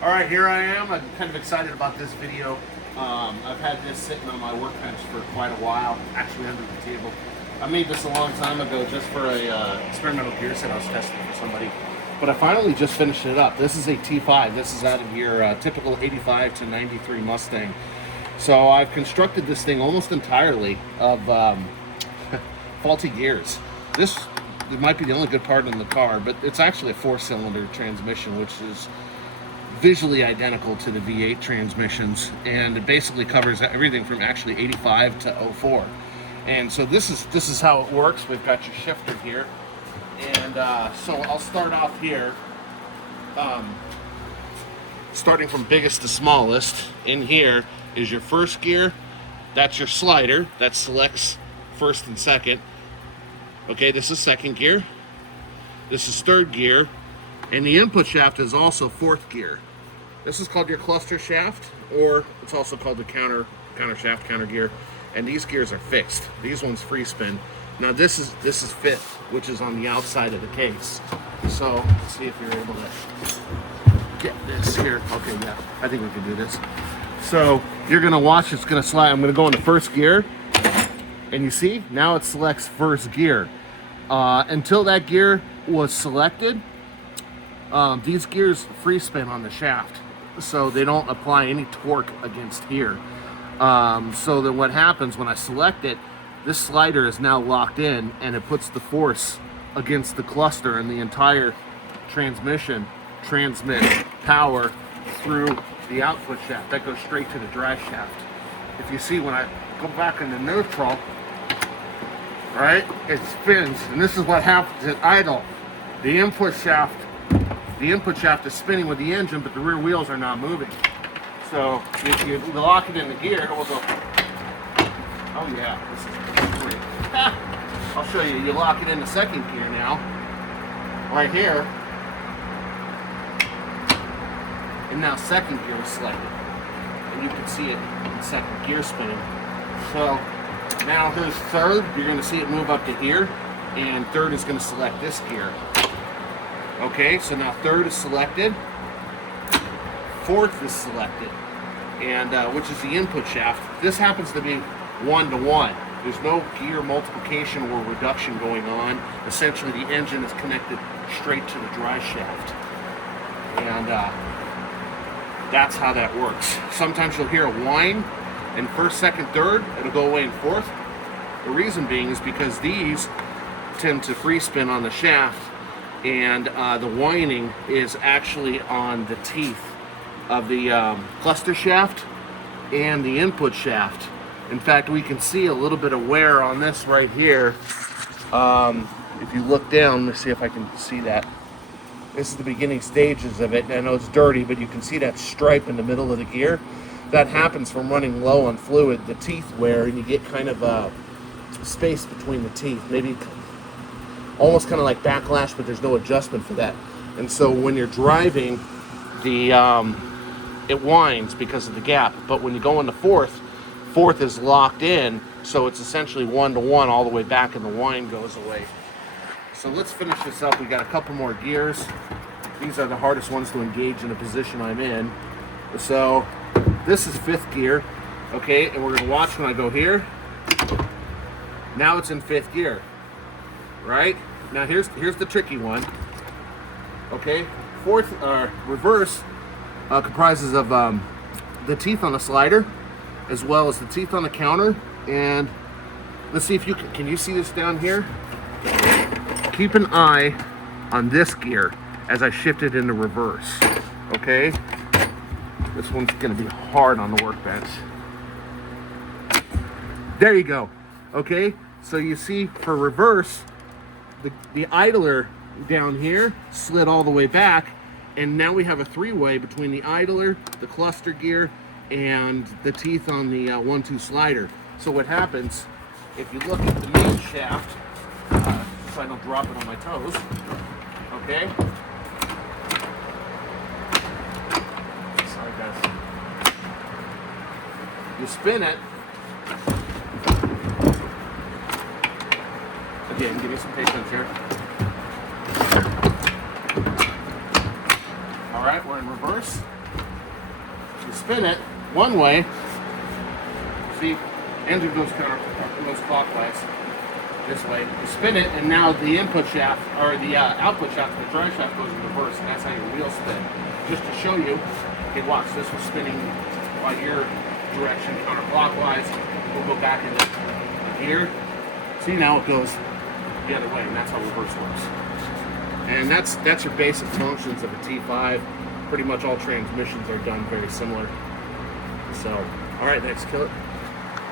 All right, here I am. I'm kind of excited about this video. I've had this sitting on my workbench for quite a while, actually under the table. I made this a long time ago just for a experimental gear set I was testing for somebody. But I finally just finished it up. This is a T5. This is out of your typical 85 to 93 Mustang. So I've constructed this thing almost entirely of faulty gears. This might be the only good part in the car, but it's actually a 4-cylinder transmission, which is visually identical to the V8 transmissions, and it basically covers everything from actually 85 to 04. And so this is how it works. We've got your shifter here, and so I'll start off here, starting from biggest to smallest. In here is your first gear. That's your slider that selects first and second. Okay, this is second gear. This is third gear. And the input shaft is also fourth gear. This is called your cluster shaft, or it's also called the counter shaft, counter gear. And these gears are fixed. These ones free spin. Now this is fifth, which is on the outside of the case. So let's see if you're able to get this here. Okay, yeah, I think we can do this. So you're gonna watch, it's gonna slide. I'm gonna go into first gear, and you see, now it selects first gear. Until that gear was selected, these gears free spin on the shaft, so they don't apply any torque against here. So then what happens when I select it, this slider is now locked in, and it puts the force against the cluster, and the entire transmission transmits power through the output shaft. That goes straight to the drive shaft. If you see, when I go back into neutral, right, it spins, and this is what happens at idle. The input shaft is spinning with the engine, but the rear wheels are not moving. So if you lock it in the gear, it will go. Oh yeah, this is great. I'll show you. You lock it in the second gear now, right here, and now second gear is selected, and you can see it in second gear spinning. So now here's third. You're going to see it move up to here, and third is going to select this gear. Okay, so now third is selected, fourth is selected, and which is the input shaft. This happens to be 1-to-1. There's no gear multiplication or reduction going on. Essentially, the engine is connected straight to the drive shaft, and that's how that works. Sometimes you'll hear a whine in first, second, third. It'll go away in fourth. The reason being is because these tend to free spin on the shaft, and the whining is actually on the teeth of the cluster shaft and the input shaft. In fact, we can see a little bit of wear on this right here. If you look down, let's see if I can see that. This is the beginning stages of it. I know it's dirty, but you can see that stripe in the middle of the gear. That happens from running low on fluid. The teeth wear, and you get kind of space between the teeth. Maybe almost kind of like backlash, but there's no adjustment for that. And so when you're driving, it whines because of the gap. But when you go into fourth is locked in, so it's essentially 1-to-1 all the way back, and the whine goes away. So let's finish this up. We got a couple more gears. These are the hardest ones to engage in the position I'm in. So this is fifth gear, okay, and we're gonna watch when I go here. Now it's in fifth gear, right? Now here's the tricky one. Okay, reverse comprises of the teeth on the slider, as well as the teeth on the counter. And let's see if you can you see this down here? Keep an eye on this gear as I shift it into reverse. Okay, this one's going to be hard on the workbench. There you go. Okay, so you see for reverse, the idler down here slid all the way back, and now we have a three-way between the idler, the cluster gear, and the teeth on the 1-2 slider. So what happens, if you look at the main shaft, so I don't drop it on my toes, okay? Sorry guys. You spin it. Again, give me some patience here. All right, we're in reverse. spin it one way, see, engine goes clockwise this way. You spin it, and now the input shaft, or the output shaft, the drive shaft goes in reverse, and that's how your wheels spin. Just to show you, okay, watch, this was spinning by your direction counterclockwise. We'll go back into gear. See, now it goes the other way, and that's how reverse works. And that's your basic functions of a T5. Pretty much all transmissions are done very similar. So, all right, next, kill it.